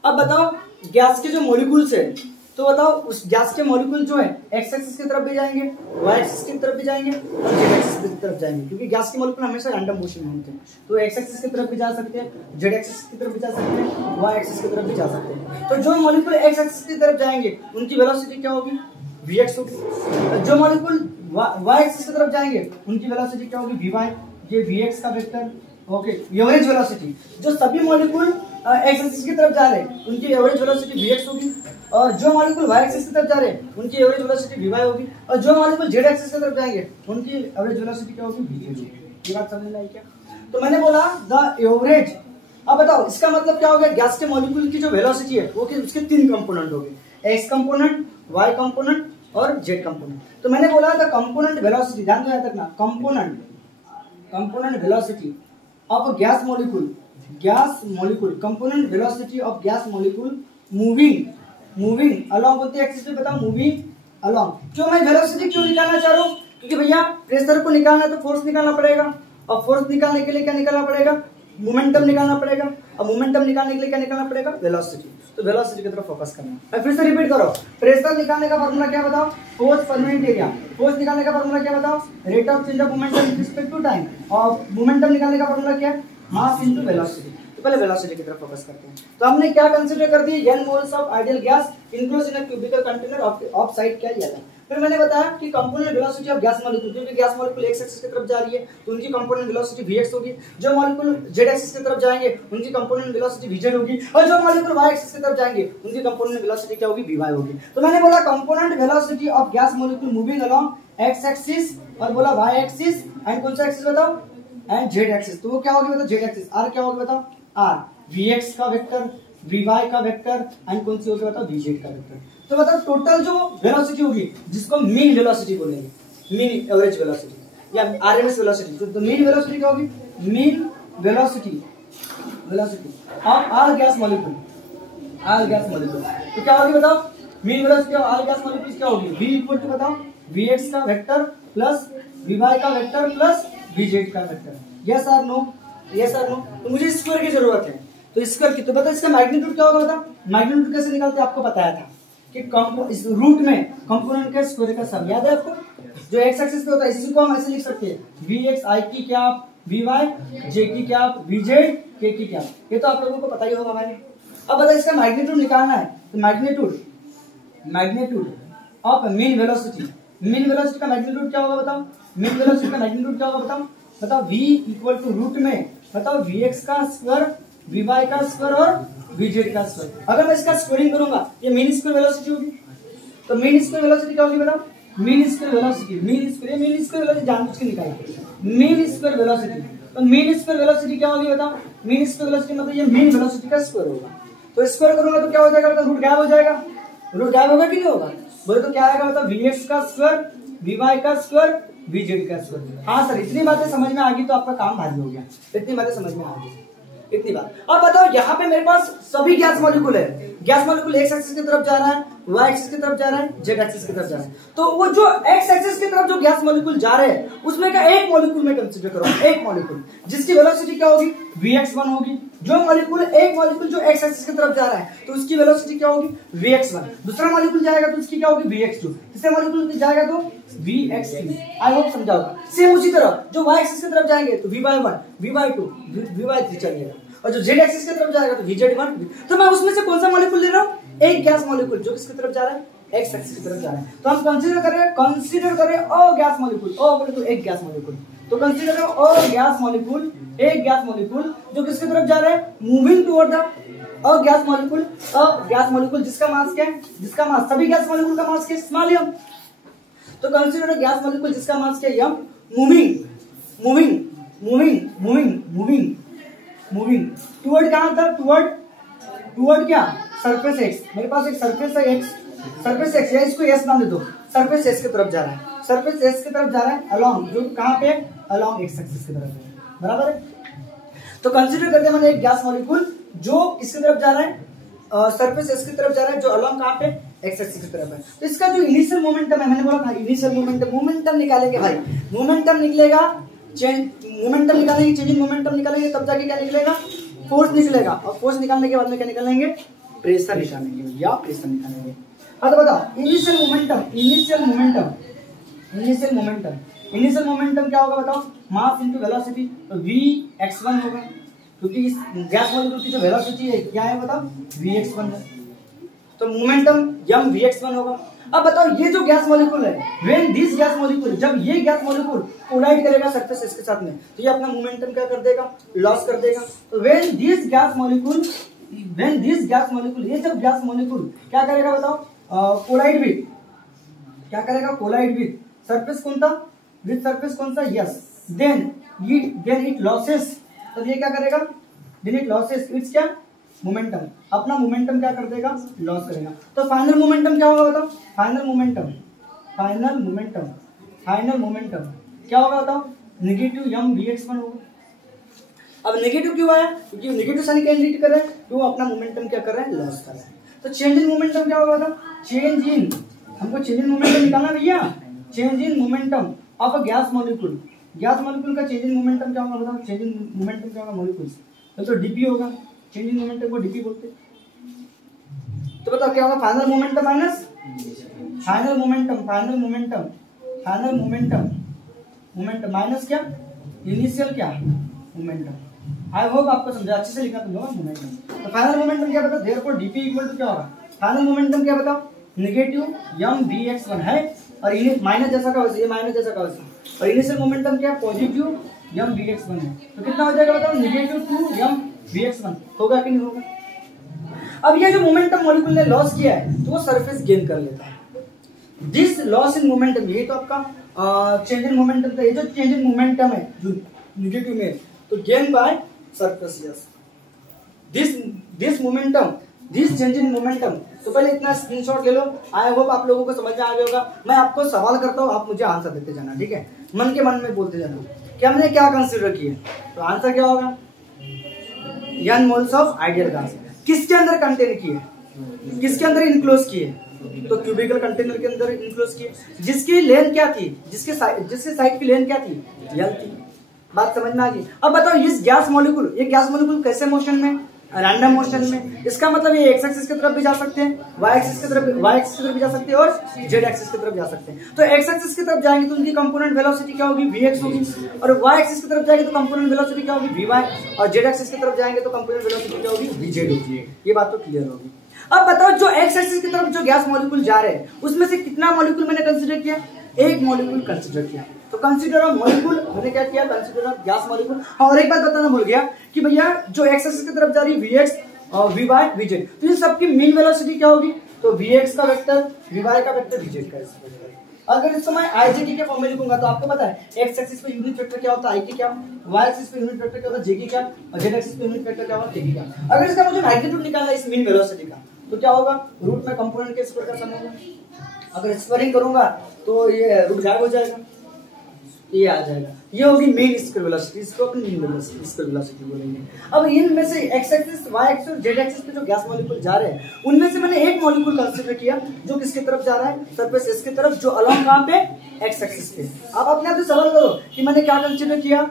अब बताओ गैस के जो मॉलिक्यूल्स है, तो बताओ उस गैस के मॉलिक्यूल जो है एक्स एक्सिस की तरफ भी जाएंगे, वाई एक्सिस की तरफ भी जाएंगे, और जेड एक्सिस की तरफ जाएंगे, क्योंकि गैस के मॉलिक्यूल हमेशा रैंडम मोशन में होते हैं। तो एक्स एक्सिस की तरफ भी जा सकते हैं, जेड एक्सिस की तरफ भी जा सकते हैं, वाई एक्सिस की तरफ भी जा सकते हैं। तो जो मॉलिक्यूल एक्स एक्सिस की तरफ जाएंगे उनकी वेलोसिटी क्या होगी, vx होगी। जो मॉलिक्यूल वाई एक्सिस की तरफ जाएंगे उनकी वेलोसिटी क्या होगी, vy। ये vx का वेक्टर, ओके। एवरेज वेलोसिटी, जो सभी मॉलिक्यूल एक्स एक्सिस की तरफ जा रहे हैं उनकी एवरेज वेलोसिटी vx होगी, और जो मॉलिक्यूल वाई एक्सिस की तरफ जा रहे हैं उनकी एवरेज वेलोसिटी vy होगी, और जो मॉलिक्यूल जेड एक्सिस की तरफ जाएंगे उनकी एवरेज वेलोसिटी क्या होगी, vz होगी। ये बात समझ में आई क्या। तो मैंने बोला द एवरेज। अब बताओ इसका मतलब क्या हो गया, गैस के मॉलिक्यूल की जो वेलोसिटी है वो उसके 3 कंपोनेंट हो गए, एक्स कंपोनेंट, वाई कंपोनेंट और जेड कंपोनेंट। तो मैंने बोला था कंपोनेंट वेलोसिटी, ध्यान दो याद रखना, component velocity of gas molecule, component velocity of gas molecule moving along, बोलते एक्सिस पे बताओ, मूविंग अलोंग। क्यों मैं वेलोसिटी क्यों निकालना चाह रहा हूँ, क्योंकि भैया प्रेशर को निकालना है तो फोर्स निकालना पड़ेगा, और फोर्स निकालने के लिए क्या निकालना पड़ेगा, मोमेंटम निकालना पड़ेगा, और मोमेंटम निकालने के लिए क्या निकालना पड़ेगा, वेलोसिटी। तो वेलोसिटी की तरफ फोकस करना है। फिर से रिपीट करो, प्रेशर निकालने का फार्मूला क्या बताओ, force per unit area. Force निकालने का फार्मूला क्या बताओ, rate of change of momentum with respect to time. और मोमेंटम निकालने का फार्मूला क्या है, मास इनटू वेलोसिटी। तो पहले वेलोसिटी की तरफ फोकस करते हैं। तो हमने क्या कंसीडर कर दी, n moles of ideal gas enclose in a cubical container of side क्या, ये फिर मैंने बताया कि component velocity of gas molecule, क्योंकि गैस मॉलिक्यूल एक्स एक्सिस की तरफ जा रही है तो उनकी कंपोनेंट वेलोसिटी vx होगी, जो मॉलिक्यूल जेड एक्सिस की तरफ जाएंगे उनकी कंपोनेंट वेलोसिटी vz होगी, और जो मॉलिक्यूल वाई एक्सिस की तरफ जाएंगे उनकी कंपोनेंट वेलोसिटी क्या होगी, vy होगी। तो मैंने बोला component velocity of gas molecule moving along x axis और बोला वाई एक्सिस एंड कौन सा एक्सिस बताओ, एंड जेड एक्सिस। तो वो क्या होगी बताओ, जेड एक्सिस। आर क्या होगी बताओ, आर vx का वेक्टर, vy का वेक्टर एंड कौन सी होगी बताओ, vz का वेक्टर। तो बताओ टोटल जो वेलोसिटी होगी जिसको मीन वेलोसिटी बोलेंगे, मीन एवरेज वेलोसिटी या आरएमएस वेलोसिटी। तो मीन वेलोसिटी क्या होगी, mean velocity of all gas molecule, all gas molecule. तो क्या होगी बताओ, mean velocity of all gas molecule क्या होगी, v इक्वल टू बताओ vx का वेक्टर प्लस vy का वेक्टर प्लस vz का वेक्टर। यस और नो, यस और नो। तो मुझे स्क्वायर की जरूरत है, तो स्क्वायर की, तो बताओ इसका मैग्नीट्यूड क्या होगा बताओ, मैग्नीट्यूड कैसे निकालते आपको बताया था कि इस रूट में कंपोनेंट का स्क्वायर का सम याद है आपको, जो एक्स एक्सिस पे होता है इसी को हम ऐसे लिख सकते हैं vx i की क्या, vy j की क्या, vz k की क्या। ये तो आप लोगों को पता ही होगा हमारे। अब बताओ इसका मैग्नीट्यूड निकालना है, तो magnitude of mean velocity, mean velocity का मैग्नीट्यूड क्या होगा बताओ, मीन वेलोसिटी का मैग्नीट्यूड क्या होगा बताओ v इक्वल टू रूट में बताओ vx का स्क्वायर, vy का स्क्वायर और vz का स्क्वायर। अगर मैं इसका स्क्वायरिंग करूंगा ये मीन स्क्वायर वेलोसिटी होगी। तो मीन स्क्वायर वेलोसिटी क्या होगी बताओ, मीन स्क्वायर वेलोसिटी जानबूझ के निकालेंगे, मीन स्क्वायर वेलोसिटी। तो मीन स्क्वायर वेलोसिटी क्या होगी बताओ, मीन स्क्वायर वेलोसिटी मतलब ये मीन वेलोसिटी का स्क्वायर होगा। तो स्क्वायर करूंगा तो क्या हो जाएगा बताओ, रूट गायब हो जाएगा, रूट गायब होगा कि नहीं होगा, बोले तो क्या आएगा बताओ, vx का स्क्वायर, vy का स्क्वायर, vz का स्क्वायर। हाँ सर इतनी बातें समझ में आ गई तो आपका काम भारी हो गया, इतनी बातें समझ में आ गई, इतनी बात। अब बताओ यहाँ पे मेरे पास सभी गैस मॉलिक्यूल है, गैस मॉलिक्यूल एक्स एक्सिस की तरफ जा रहा है, वाई एक्सिस की तरफ जा रहा है, जेड एक्सिस की तरफ जा रहा है। तो वो जो एक्स एक्सिस की तरफ जो गैस मॉलिक्यूल जा रहे हैं उसमें का एक मॉलिक्यूल में कंसीडर करो, एक मॉलिक्यूल जिसकी वेलोसिटी क्या होगी, vx1 होगी। जो मॉलिक्यूल एक मॉलिक्यूल जो एक्स एक्सिस की तरफ जा रहा है तो उसकी वेलोसिटी क्या होगी, vx1। दूसरा मॉलिक्यूल जाएगा तो उसकी क्या होगी, vx2। तीसरा मॉलिक्यूल जाएगा तो vx3। आई होप समझा होगा। सेम उसी तरह जो y एक्सिस की तरफ जाएंगे तो vy1, vy2, vy3 चलिएगा, और जो जेड एक्सिस की तरफ जाएगा तो vz1। तो मैं उसमें से कौन सा मॉलिक्यूल ले रहा हूँ, एक गैस मॉलिक्यूल जो किसकी तरफ जा रहा है, एक्स एक्सिस की तरफ जा रहा है। तो हम कंसीडर कर रहे हैं ओ गैस मॉलिक्यूल, ओ बोले तो एक गैस मॉलिक्यूल। तो कंसीडर करो ओ गैस मॉलिक्यूल, एक गैस मॉलिक्यूल जो किसकी तरफ जा रहा है, moving toward the a gas molecule जिसका मास क्या है, जिसका मास सभी गैस मॉलिक्यूल का मास क्या है, स्मॉल m। तो कंसीडर गैस मॉलिक्यूल जिसका मास क्या है, m, मूविंग टुवर्ड कहां था, टुवर्ड क्या, सरफेस एक्स। मेरे पास एक सरफेस है एक्स, सरफेस एक्स या इसको एस नाम दे दो, सरफेस एक्स की तरफ जा रहा है, सरफेस एक्स की तरफ जा रहा है अलोंग, जो कहां पे, अलोंग एक्स एक्सिस की तरफ है, बराबर है। तो कंसीडर करते हैं मैंने एक गैस मॉलिक्यूल जो किसकी तरफ जा रहा है, सरफेस एक्स की तरफ जा रहा है, जो अलोंग कहां पे, एक्स एक्सिस की तरफ है। तो इसका जो इनिशियल मोमेंटम है, मैंने बोला था इनिशियल मोमेंटम निकालेंगे भाई, मोमेंटम निकलेगा, मोमेंटम निकालेंगे, चेंज इन मोमेंटम निकालेंगे, तब जाके क्या निकलेगा, फोर्स निकलेगा, और फोर्स निकालने के बाद में क्या निकालेंगे, प्रेशर निकालेंगे या प्रेशर निकालेंगे। हाँ तो बताओ इनिशियल मोमेंटम क्या होगा बताओ, मास इनटू वेलोसिटी। तो vx1 होगा, क्योंकि इस गैस मॉलिक्यूल की जो वेलोसिटी है क्या है बताओ, vx1 है। तो मोमेंटम m vx1 होगा। अब बताओ ये जो गैस मॉलिक्यूल है, व्हेन दिस गैस मॉलिक्यूल, जब ये गैस मॉलिक्यूल कोलाइड करेगा सरफेस इसके साथ में, तो ये अपना मोमेंटम क्या कर देगा, लॉस कर देगा। तो व्हेन दिस गैस मॉलिक्यूल, ये जब गैस मॉलिक्यूल क्या करेगा बताओ, कोलाइड विद, क्या करेगा, कोलाइड विद सरफेस कौन था, विद सरफेस कौन सा, यस, देन इट लॉसेस। तब ये क्या करेगा, देन इट लॉसेस इट्स क्या, मोमेंटम, अपना मोमेंटम क्या कर देगा, लॉस करेगा। तो फाइनल मोमेंटम क्या होगा बताओ, फाइनल मोमेंटम क्या होगा बताओ, नेगेटिव m vx1 होगा। अब नेगेटिव क्यों आया, क्योंकि नेगेटिव साइन क्या इंडिकेट कर रहा है, क्यों अपना मोमेंटम क्या कर रहा है, लॉस कर रहा है। तो चेंज इन मोमेंटम क्या होगा बताओ, हमको चेंज इन मोमेंटम निकालना भैया, change in momentum of a gas molecule का चेंज इन मोमेंटम क्या होगा बताओ, चेंज इन मोमेंटम क्या होगा मॉलिक्यूल्स, तो डीपी होगा, चेंज इन मोमेंटम को डीपी बोलते। तो बताओ क्या होगा, final momentum minus final momentum minus क्या, इनिशियल क्या, मोमेंटम। आई होप आपको समझा, अच्छे से लिखा तुम लोग मोमेंटम। तो फाइनल मोमेंटम क्या बताओ, देयरफॉर डीपी इक्वल टू क्या होगा, फाइनल मोमेंटम क्या बताओ, नेगेटिव m vx1 है, और माइनस जैसा का वैसे, ये माइनस जैसा का वैसा, और इनिशियल मोमेंटम क्या है, positive Yama we x one है, तो कितना हो जाएगा बताओ, negative 2 Yama we x one, होगा कि नहीं होगा। अब ये जो मोमेंटम मॉलिक्यूल ने लॉस किया है तो वो सरफेस गेन कर लेता है। दिस लॉस इन मोमेंटम, ये तो आपका चेंज इन मोमेंटम था, ये जो चेंज इन मोमेंटम है जो नेगेटिव में, तो gain by surface, yes this momentum, this change in momentum. तो पहले इतना स्क्रीनशॉट ले लो। आई होप आप लोगों को समझ में आ गया होगा। मैं आपको सवाल करता हूँ, आप मुझे आंसर देते जाना, ठीक है, मन के मन में बोलते जाना कि हमने क्या कंसीडर किया, तो आंसर क्या होगा, n moles of ideal gas किसके अंदर कंटेन किए, किसके अंदर इनक्लोज किए, तो क्यूबिकल कंटेनर के अंदर इनक्लोज किए, जिसकी लेंथ क्या थी, जिसके साइड की लेंथ क्या थी, L थी। बात समझ में आ गई। अब बताओ इस गैस मॉलिक्यूल, ये गैस मॉलिक्यूल कैसे मोशन में, रैंडम मोशन में। इसका मतलब ये एक्स एक्सिस की तरफ भी जा सकते हैं, वाई एक्सिस की तरफ भी जा सकते हैं, और जेड एक्सिस की तरफ जा सकते हैं। तो एक्स एक्सिस की तरफ जाएंगे तो उनकी कंपोनेंट वेलोसिटी क्या होगी, वी एक्स होगी, और वाई एक्सिस की तरफ जाएंगे तो कंपोनेंट वेलोसिटी क्या होगी, वी वाई, और जेड एक्सिस की तरफ जाएंगे तो कंपोनेंट वेलोसिटी क्या होगी, वी जेड होगी। ये बात तो क्लियर होगी। अब बताओ जो एक्स एक्सिस की तरफ जो गैस मॉलिक्यूल जा रहे हैं उसमें से कितना मॉलिक्यूल मैंने कंसीडर किया, एक मॉलिक्यूल कंसीडर किया। तो कंसीडर ऑफ मॉलिक्यूल मैंने क्या किया, कंसीडर ऑफ गैस मॉलिक्यूल। और एक बात बताना भूल गया कि भैया जो एक्स एक्सिस की तरफ जा रही है वी एक्स और वी वाई वी जेड, तो इन सबकी मीन वेलोसिटी क्या होगी, तो वी एक्स का वेक्टर, वी वाई का वेक्टर, वी जेड का वेक्टर। अगर इस समय आई जे के फॉर्म में लिखूंगा तो आपको पता है एक्स एक्सिस पे यूनिट वेक्टर क्या होता है, आई की क्या, वाई एक्सिस पे यूनिट वेक्टर क्या होता है, जे की क्या, और जेड एक्सिस पे यूनिट वेक्टर क्या होता है, के की क्या। अगर इसका मुझे मैग्नीट्यूड निकालना है इस मीन वेलोसिटी का, तो क्या होगा, रूट में कंपोनेंट के स्क्वायर का सम होगा। अगर स्क्वायरिंग करूंगा तो ये रूट गायब हो जाएगा, ये आ जाएगा, ये होगी मीन स्क्वायर वेलोसिटी, इसको अपन मीन वेलोसिटी स्क्वायर वेलोसिटी बोलेंगे। अब इनमें से एक्स एक्सिस, वाई एक्सिस और जेड एक्सिस पे जो गैस मॉलिक्यूल जा रहे हैं उनमें से मैंने एक मॉलिक्यूल कंसीडर किया जो किसकी तरफ जा रहा है, सरफेस एस की तरफ, जो अलोंग कहां पे, एक्स एक्सिस पे। आप अपने आप से सवाल करो कि मैंने क्या कंसीडर किया,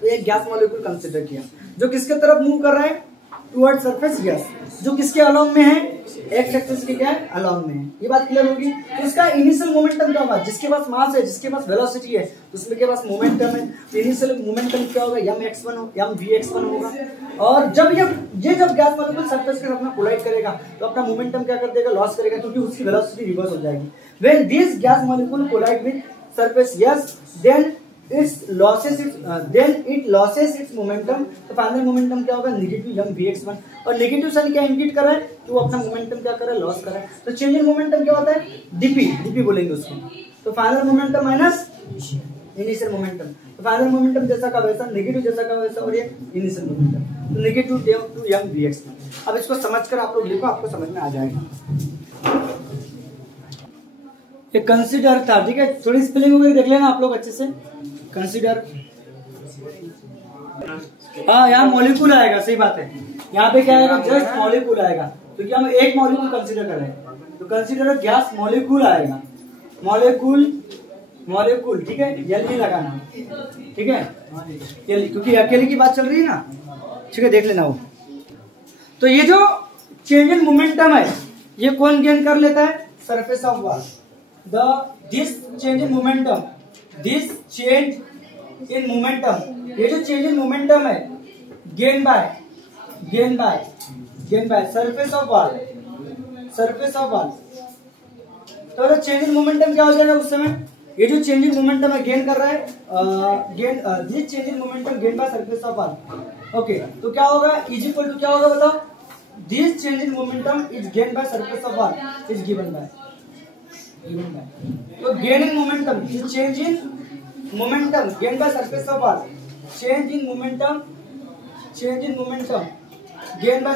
तो एक गैस मॉलिक्यूल कंसीडर किया जो किसके तरफ मूव कर रहा है, टुवर्ड सरफेस गैस, जो किसके अलोंग में है, एक्स एक्सिस के क्या है, अलोंग में है। ये बात क्लियर होगी। तो इसका इनिशियल मोमेंटम क्या होगा, जिसके पास मास है, जिसके पास वेलोसिटी है, तो उसमें के पास मोमेंटम है, तो इनिशियल मोमेंटम क्या होगा, यम x1 यम vx1 होगा। और जब ये जब गैस मॉलिक्यूल सरफेस के साथ अपना कोलाइड करेगा तो अपना मोमेंटम क्या कर देगा, लॉस करेगा, क्योंकि उसकी वेलोसिटी रिवर्स हो जाएगी। When this gas molecule collide with surface yes, then it loses its momentum। तो फाइनल मोमेंटम क्या होगा, नेगेटिव यम vx1, और नेगेटिव साइन क्या इंडिकेट कर रहा है, तो वो अपना मोमेंटम क्या कर रहा है, लॉस कर रहा है। तो चेंज इन मोमेंटम क्या होता है, डीपी बोलेंगे उसको। तो final momentum minus initial momentum, तो फाइनल मोमेंटम जैसा का वैसा, नेगेटिव जैसा का वैसा, और ये इनिशियल मोमेंटम, तो नेगेटिव टू यम vx1। अब इसको समझकर आप लोग लिखो, आपको समझ में आ जाएगा। ये कंसीडर था, ठीक है, थोड़ी स्पेलिंग वगैरह देख लेना आप लोग अच्छे से। कंसीडर, हाँ यहाँ मॉलिक्यूल आएगा, सही बात है, यहाँ पे क्या आएगा, जस्ट मॉलिक्यूल आएगा, क्योंकि हम एक मॉलिक्यूल कंसीडर कर रहे हैं। तो कंसीडर गैस मॉलिक्यूल आएगा, मॉलिक्यूल, ठीक है, एल लगाना, ठीक है, क्योंकि अकेले की बात चल रही है ना, ठीक है, देख लेना वो। तो ये जो चेंज इन मोमेंटम है ये कौन गेन कर लेता है, surface of wall. This change in momentum, this change in momentum, ये जो चेंज इन मोमेंटम है gain by surface of wall. तो चेंज इन मोमेंटम क्या हो जाएगा उस समय, ये जो चेंज इन मोमेंटम है गेन कर रहा है, this change in momentum gain by surface of wall. Okay, तो क्या होगा, इज इक्वल टू क्या होगा बताओ, this change in momentum is gain by surface of wall is given by. तो gain in momentum, change in momentum gain by surface of wall, change in momentum gain by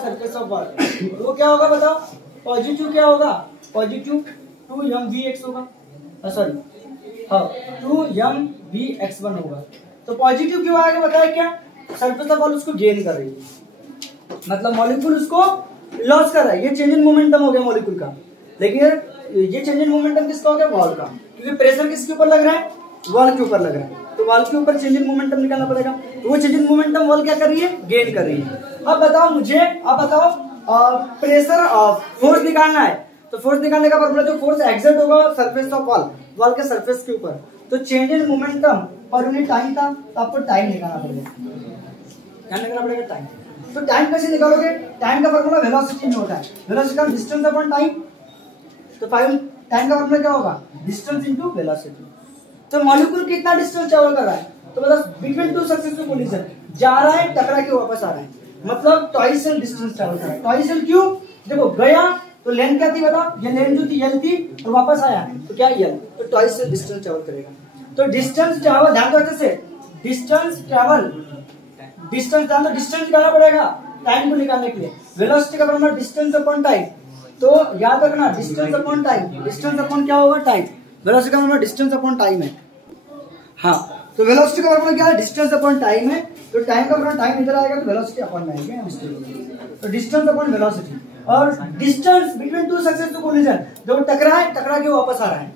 surface of wall, वो क्या होगा बताओ, positive क्या होगा, positive 2 vx होगा, sorry हाँ 2 vx1 होगा। तो पॉजिटिव क्यों आएगा बताया, क्या सरफेस ऑफ वॉल उसको गेन कर रही है, मतलब मॉलिक्यूल उसको लॉस कर रहा है। ये चेंज इन मोमेंटम हो गया मॉलिक्यूल का, लेकिन ये चेंज इन मोमेंटम किसका हो गया, वॉल का, क्योंकि प्रेशर किसके ऊपर लग रहा है, वॉल के ऊपर लग रहा है, तो वॉल के ऊपर चेंज इन मोमेंटम निकालना पड़ेगा। तो वो चेंज इन मोमेंटम वॉल क्या कर रही है, गेन कर रही है। अब बताओ प्रेशर फोर्स निकालना है, तो फोर्स निकालने का फॉर्मूला, जो फोर्स एक्सर्ट होगा सरफेस ऑफ वॉल के सरफेस के ऊपर, तो change in momentum per unit time था, तो आपको टाइम निकालना पड़ेगा, टाइम। तो टाइम कैसे निकालोगे, टाइम का फॉर्मूला वेलोसिटी में होता है, वेलोसिटी का डिस्टेंस अपॉन टाइम, तो टाइम का फॉर्मूला क्या होगा, डिस्टेंस इनटू वेलोसिटी। तो मॉलिक्यूल कितना डिस्टेंस ट्रैवल कर रहा है, तो मतलब बिटवीन टू सक्सेसिव कोलिजन जा रहा है, टकरा के वापस आ रहा है, मतलब ट्वाइस एल डिस्टेंस ट्रैवल कर रहा है। ट्वाइस एल क्यों, देखो गया तो लेंथ क्या थी बताओ, ये लेंथ जो थी एल थी और वापस आया तो क्या एल, तो ट्वाइस एल डिस्टेंस ट्रैवल करेगा। तो डिस्टेंस ट्रैवल ध्यान दो अच्छे से, डिस्टेंस ट्रैवल, डिस्टेंस ध्यान दो, डिस्टेंस निकालना पड़ेगा टाइम को निकालने के लिए। वेलोसिटी का फॉर्मूला डिस्टेंस अपॉन टाइम, तो याद रखना distance upon time, distance upon क्या होगा टाइम, वेलोसिटी का फॉर्मूला डिस्टेंस अपॉन टाइम है। हाँ तो वेलोसिटी का फॉर्मूला क्या है, डिस्टेंस अपॉन टाइम है, तो टाइम का फॉर्मूला टाइम इधर आएगा तो वेलोसिटी अपॉन में आएगा, तो डिस्टेंस अपॉन वेलोसिटी। और distance between two successive collision, जब टकरा के वापस आ रहा है,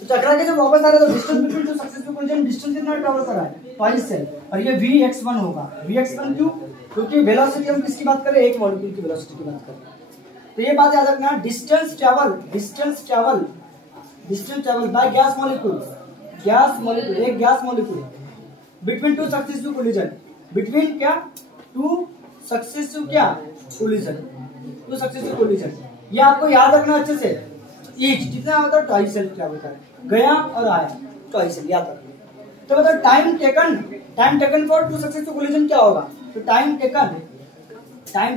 तो टकरा के जब वापस आ रहा है तो distance between two successive collision, distance कितना ट्रैवल कर रहा है, ट्वाइस एल, और ये Vx1 होगा। Vx1 क्यों, क्योंकि वेलोसिटी हम किसकी बात कर रहे हैं, एक मॉलिक्यूल की वेलोसिटी की बात कर रहे हैं। तो ये बात याद रखना, distance travel by gas molecule, एक gas molecule between two successive collision, between क्या, टू सक्सेसिव क्या कोलिजन, टू सक्सेसिव कोलिजन। ये आपको याद रखना अच्छे से, ईच कितना होता है, ट्वाइस एल ट्रैवल कर गया और आया, ट्वाइस एल याद रखना। तो मतलब time taken for to successive collision क्या होगा, तो टाइम टेकन, टाइम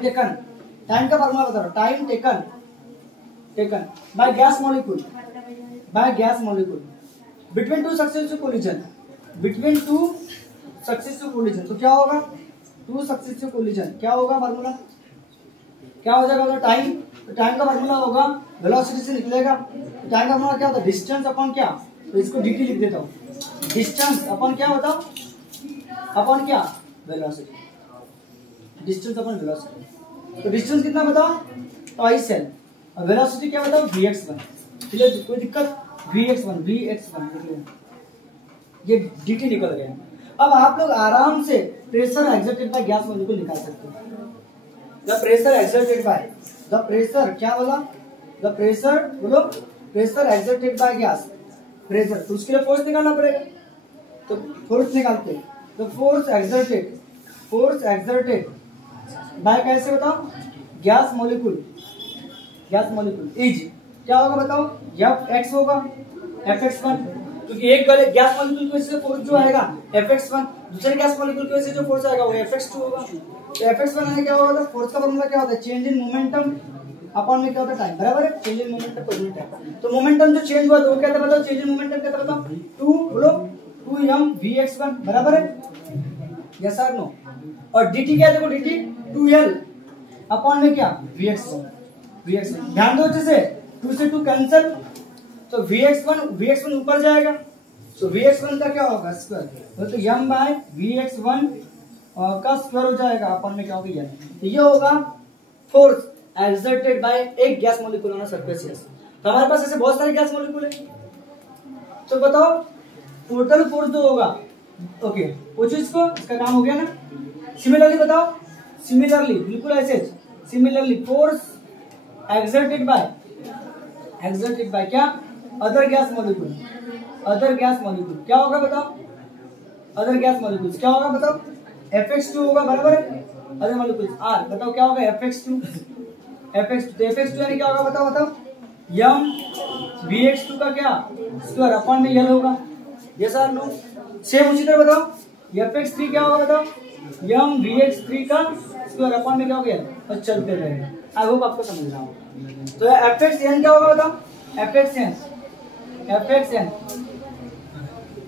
का फॉर्मूला बता रहा हूं, time taken by gas molecule between two successive collision, तो क्या होगा, टू सक्सेसिव कोलिजन क्या होगा, फॉर्मूला क्या हो जाएगा, तो टाइम का फॉर्मूला होगा वेलोसिटी से निकलेगा, तो टाइम का फॉर्मूला क्या होता है, डिस्टेंस अपॉन क्या, तो इसको dt लिख देता हूँ, डिस्टेंस अपॉन क्या बताओ, अपॉन क्या, वेलोसिटी, डिस्टेंस अपॉन वेलोसिटी। तो डिस्टेंस कितना बताओ, ट्वाइस एल, और वेलोसिटी क्या बताओ, Vx1। चलिए कोई दिक्कत, Vx1 ये dt निकल गया। अब आप लोग आराम से pressure exerted by gas molecule निकाल सकते हो। The pressure exerted by, the pressure क्या बोला, द प्रेशर बोलो, pressure exerted by gas, pressure, तो उसके लिए फोर्स निकालना पड़ेगा, तो फोर्स निकालते हैं, तो फोर्स एक्सर्टेड बाय कैसे बताओ, गैस मॉलिक्यूल इज क्या होगा बताओ, Fx होगा, Fx1, क्योंकि एक गैस मॉलिक्यूल की वजह से फोर्स जो आएगा Fx1, दूसरे गैस मॉलिक्यूल की वजह से जो फोर्स आएगा वो Fx2 होगा। तो Fx1 आने क्या होगा, फोर्स का फॉर्मूला क्या होता है, चेंज इन मोमेंटम अपॉन में क्या होता है टाइम, बराबर है, change in momentum per unit time. तो मोमेंटम जो चेंज हुआ तो वो क्या था बताओ, चेंज इन मोमेंटम क्या था बताओ, 2 बोलो 2m Vx1, बराबर है, यस और नो। और dt क्या है, देखो dt 2l अपॉन में क्या, Vx1, ध्यान दो अच्छे से, 2 से 2 कैंसिल, तो Vx1 ऊपर जाएगा, तो Vx1 का क्या होगा, स्क्वायर, तो m बाय Vx1 का स्क्वायर हो जाएगा, अपन में क्या होगा ये, तो ये होगा फोर्स एक्सर्टेड बाय एक गैस मॉलिक्यूल ऑन सरफेस। तो हमारे पास ऐसे बहुत सारे गैस मॉलिक्यूल है, तो बताओ टोटल फोर्स जो होगा, ओके पूछो इसको, इसका काम हो गया ना। सिमिलरली बताओ, बिल्कुल ऐसे, सिमिलरली फोर्स एक्सर्टेड बाय क्या, अदर गैस मॉलिक्यूल क्या होगा बताओ, अदर गैस मॉलिक्यूल्स क्या होगा बताओ, Fx2 होगा, बराबर है, अदर मॉलिक्यूल्स R, बताओ क्या होगा, Fx2, तो Fx2 यानी क्या होगा बताओ, m Vx2 का क्या स्क्वायर अपॉन में l होगा, यस और नो। सेम उसी तरह बताओ, Fx3 क्या होगा बताओ, m Vx3 का स्क्वायर अपॉन में क्या होगा, और चलते रहेगा। आई होप आपको समझ रहा हूँ। तो Fxn क्या होगा बताओ, Fxn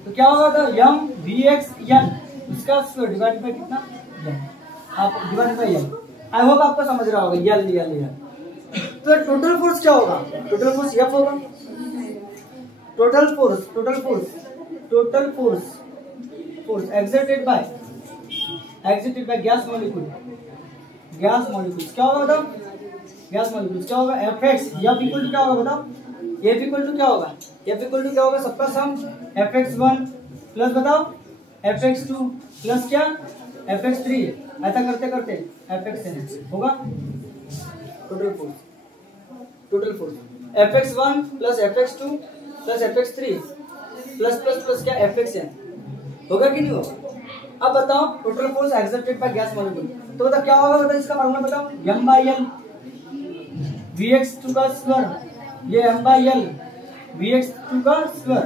तो क्या होगा बताओ, m Vxn इसका स्क्वायर डिवाइड बाय कितना, आप divide by l। I hope आपको समझ रहा होगा, l। तो टोटल फोर्स क्या होगा, टोटल फोर्स F होगा, total force exerted by gas molecules क्या होगा बताओ, गैस मॉलिक्यूल्स क्या होगा, Fx, F इक्वल टू क्या होगा बताओ, F इक्वल टू क्या होगा, सबका सम Fx1 प्लस बताओ Fx2 प्लस क्या Fx3, ऐसा करते करते Fxn होगा total force Fx1 plus Fx2 plus Fx3 plus क्या Fxn होगा कि नहीं होगा। अब बताओ total force exerted by gas molecule, तो बताओ क्या होगा, बताओ इसका फॉर्मूला बताओ, m बाय l Vx2 का स्क्वायर ये m/l vx2 का स्क्वायर,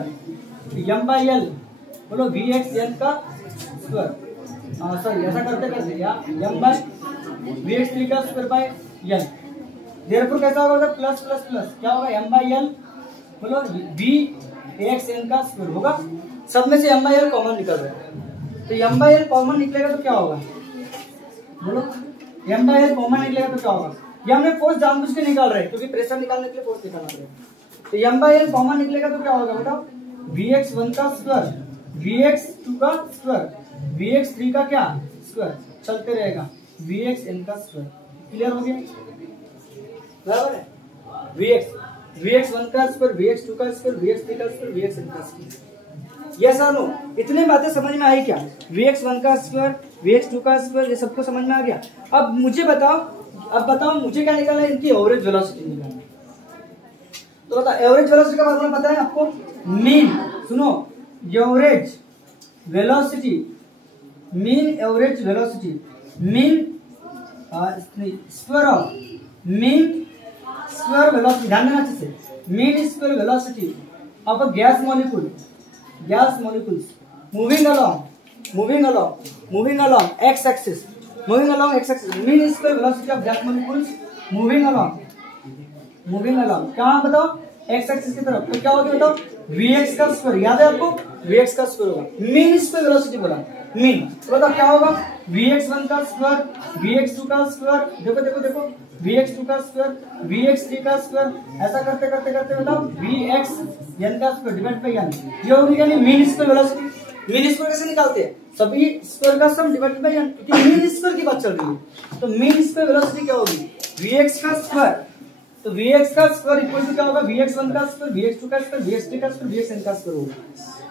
m/l बोलो vxn का स्क्वायर, सॉरी ऐसा करते करते या m/vx3 का स्क्वायर बाय n। देयरफॉर कैसा होगा प्लस प्लस प्लस क्या होगा m/l बोलो vxn का स्क्वायर होगा। सब में से m/l कॉमन निकल रहा है, तो m/l कॉमन निकलेगा तो क्या होगा बोलो, m/l कॉमन निकलेगा तो क्या होगा, ये हमने फोर्स जानबूझ के निकाल रहे हैं क्योंकि प्रेशर निकालने के लिए फोर्स निकालना पड़ेगा। तो m/l कॉमन निकलेगा तो क्या होगा बताओ, vx1 का स्क्वायर, vx2 का स्क्वायर, vx3 का क्या स्क्वायर, चलते रहेगा vxn का स्क्वायर। क्लियर हो गया, बराबर है। vx1 का स्क्वायर, vx2 का स्क्वायर, vx3 का स्क्वायर, vxn का स्क्वायर। यस और नो, इतने बातें समझ में आई क्या, vx1 का स्क्वायर, vx2 का स्क्वायर, ये सबको समझ में आ गया। अब मुझे बताओ, मुझे क्या निकालना है, इनकी एवरेज वेलोसिटी निकालना है। तो बताओ एवरेज वेलोसिटी का फॉर्मूला पता है आपको, मीन, सुनो, average velocity, mean average velocity, mean square of mean square velocity, ध्यान देना अच्छे से, mean square velocity of a gas molecule, gas molecules moving along x axis, mean square velocity of gas molecules moving along क्या बताओ x axis की तरफ, तो क्या होगा बताओ vx का स्क्वायर, याद है आपको vx का स्क्वायर होगा, मीन स्क्वायर वेलोसिटी बोला मीन, तो बताओ क्या होगा vx1 का स्क्वायर, vx2 का स्क्वायर, देखो देखो देखो vx2 का स्क्वायर, vx3 का स्क्वायर, ऐसा करते करते करते बताओ vxn का स्क्वायर डिवाइड बाय n, ये होगी यानी mean square velocity. Mean square कैसे निकालते हैं, सभी स्क्वायर का सम डिवाइडेड बाय n, क्योंकि मीन स्क्वायर की बात चल रही है। तो मीन स्क्वायर वेलोसिटी क्या होगी, vx का स्क्वायर, तो vx का स्क्वायर इक्वल टू क्या होगा, vx1 का स्क्वायर, vx2 का स्क्वायर, vx3 का स्क्वायर, vxn का स्क्वायर होगा।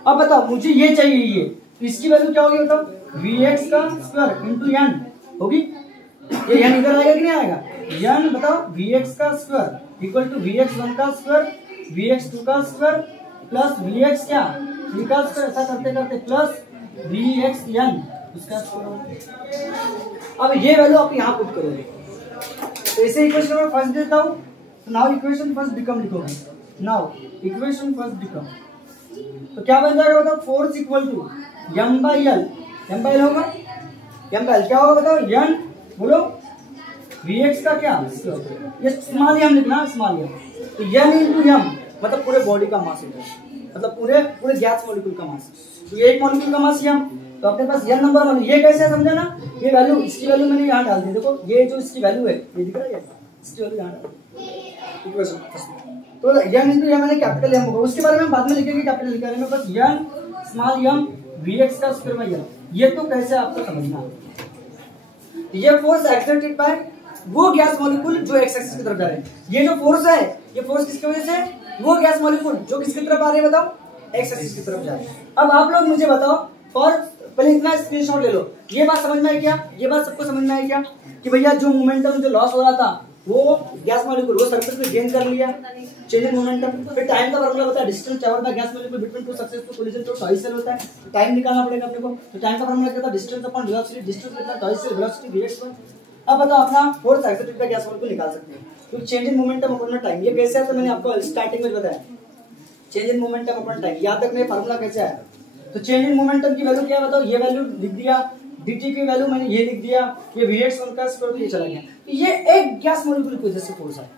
अब बताओ मुझे ये चाहिए, ये तो इसकी वैल्यू क्या होगी बताओ, vx का स्क्वायर इंटू n होगी, ये n इधर आएगा कि नहीं आएगा, n बताओ vx का स्क्वायर इक्वल टू vx1 का स्क्वायर, vx2 का स्क्वायर प्लस vx क्या 3 का स्क्वायर, ऐसा करते करते प्लस vxn उसका स्क्वायर। अब ये वैल्यू आप यहाँ पुट करोगे, तो इसे इक्वेशन में फर्स्ट देता हूँ, नाउ इक्वेशन फर्स्ट बिकम लिखोगे, नाउ इक्वेशन फर्स्ट बिकम, तो क्या बन जाएगा बताओ, force equal to m/l, m/l होगा, m/l क्या होगा बताओ, n बोलो vx का क्या, ये स्मॉल m लिखना, स्मॉल m, तो n इंटू m मतलब पूरे बॉडी का मास है, मतलब पूरे गैस मॉलिक्यूल का मास, तो ये एक मॉलिक्यूल का मास m, तो अपने पास n नंबर वाली, ये कैसे समझा ना, ये वैल्यू, इसकी वैल्यू मैंने यहाँ डाल दी, देखो ये जो इसकी वैल्यू है ये दिख रहा है, इसकी वैल्यू यहाँ डाल दी इक्वेशन, तो n इंटू m मैंने कैपिटल m होगा, उसके बारे में बाद में लिखेंगे, कैपिटल लिखा है बस n स्मॉल m vx का स्क्वायर बाय n, ये तो कैसे आपको समझना, ये फोर्स एक्सर्टेड बाय वो गैस मॉलिक्यूल जो एक्स एक्सिस की तरफ जा रहे हैं, ये जो फोर्स है ये फोर्स किसकी वजह से, वो गैस मॉलिक्यूल जो किसकी तरफ आ रहे हैं बताओ, एक्स एक्सिस की तरफ जा रहे हैं। अब आप लोग मुझे बताओ, फॉर पहले इतना स्क्रीनशॉट ले लो, ये बात समझ में आई क्या, ये बात सबको समझ में आई क्या कि भैया जो मोमेंटम जो लॉस हो रहा था वो गैस मॉलिक्यूल वो सरफेस पे गेन कर लिया, चेंज इन मोमेंटम, फिर टाइम का फार्मूला बताया, distance travelled bye gas molecule between two successful collision तो टॉइस सेल होता है, टाइम निकालना पड़ेगा अपने को, तो टाइम का फार्मूला क्या था, डिस्टेंस अपॉन वेलोसिटी, डिस्टेंस कितना टॉइस सेल वेलोसिटी vx1। अब बताओ अपना force exerted by gas molecule निकाल सकते हैं, तो change in momentum upon time, ये कैसे है तो मैंने आपको स्टार्टिंग में बताया, change in momentum upon time, याद रखना फार्मूला कैसे है, तो चेंज इन मोमेंटम की वैल्यू क्या है बताओ, ये वैल्यू लिख दिया, dt की वैल्यू मैंने ये लिख दिया, ये vx1 का स्क्वायर ये चला गया, तो ये एक गैस मॉलिक्यूल की वजह से फोर्स है,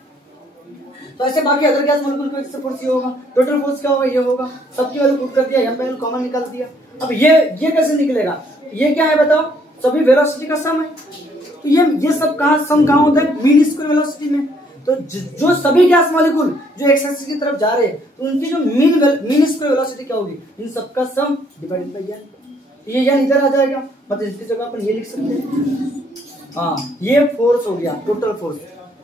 तो ऐसे बाकी अदर गैस मॉलिक्यूल की वजह से फोर्स ये होगा, टोटल फोर्स क्या होगा, ये होगा, सबकी वैल्यू पुट कर दिया, m/l कॉमन निकाल दिया। अब ये कैसे निकलेगा, ये क्या है बताओ, सभी वेलोसिटी का सम है, तो ये सब कहां सम कहां होता है, मीन स्क्वायर वेलोसिटी में, तो जो सभी गैस मॉलिक्यूल जो एक्स एक्सिस की तरफ जा रहे हैं तो उनकी जो मीन स्क्वायर वेलोसिटी क्या होगी, इन सबका सम डिवाइडेड बाय n, ये n इधर आ जाएगा, मतलब इसकी जगह अपन ये लिख सकते हैं, हाँ ये फोर्स हो गया, टोटल फोर्स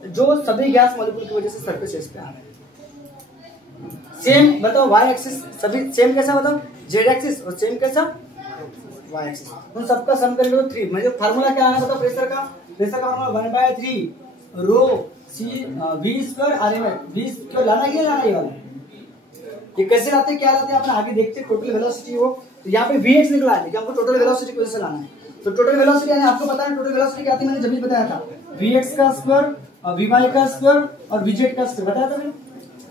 जो सभी गैस मॉलिक्यूल की वजह से सरफेस पे आ रहा है। सेम बताओ y एक्सिस सभी सेम कैसा बताओ, z एक्सिस और सेम कैसा y एक्सिस, उन सबका सम करेंगे तो 3, मतलब फार्मूला क्या आना बताओ, प्रेशर का फार्मूला 1/3 रो c v स्क्वायर r है, v क्यों लाना है, लाना ये वाला, ये कैसे लाते हैं क्या लाते हैं अपने आगे देखते हैं, टोटल वेलोसिटी हो, तो यहाँ पे vx निकला है, लेकिन हमको टोटल वेलोसिटी को कैसे लाना है, तो टोटल वेलोसिटी यानी आपको पता है टोटल वेलोसिटी क्या आती है, मैंने जब भी बताया था vx का स्क्वायर और vy का स्क्वायर और vz का स्क्वायर बताया था मैंने,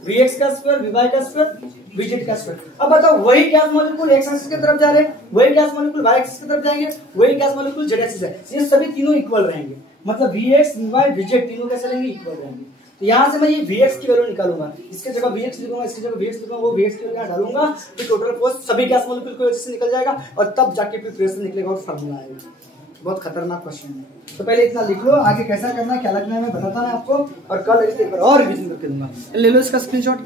Vx का स्क्वायर, Vy का स्क्वायर, Vz का स्क्वायर। अब बताओ वही गैस मॉलिक्यूल x एक्सिस की तरफ जा रहे हैं, वही गैस मॉलिक्यूल y एक्सिस की तरफ जाएंगे, वही गैस मॉलिक्यूल z एक्सिस है, ये सभी तीनों इक्वल रहेंगे। मतलब Vx, Vy, Vz तीनों कैसे रहेंगे? इक्वल रहेंगे। तो यहाँ से मैं ये Vx की वैल्यू निकालूंगा, इसके जगह Vx लिखूंगा, इसकी जगह Vx लिखूंगा, वो Vx की वैल्यू डालूंगा, फिर टोटल फोर्स सभी गैस मॉलिक्यूल की वजह से निकल जाएगा और तब जाके फिर प्रेशर निकलेगा और फार्मूला आएगा। बहुत खतरनाक क्वेश्चन है। तो पहले इतना लिख लो, आगे कैसा करना है क्या लगना है मैं बताता हूं आपको, और कल इसे एक बार और रिवीजन करके दूंगा। ले लो इसका स्क्रीनशॉट।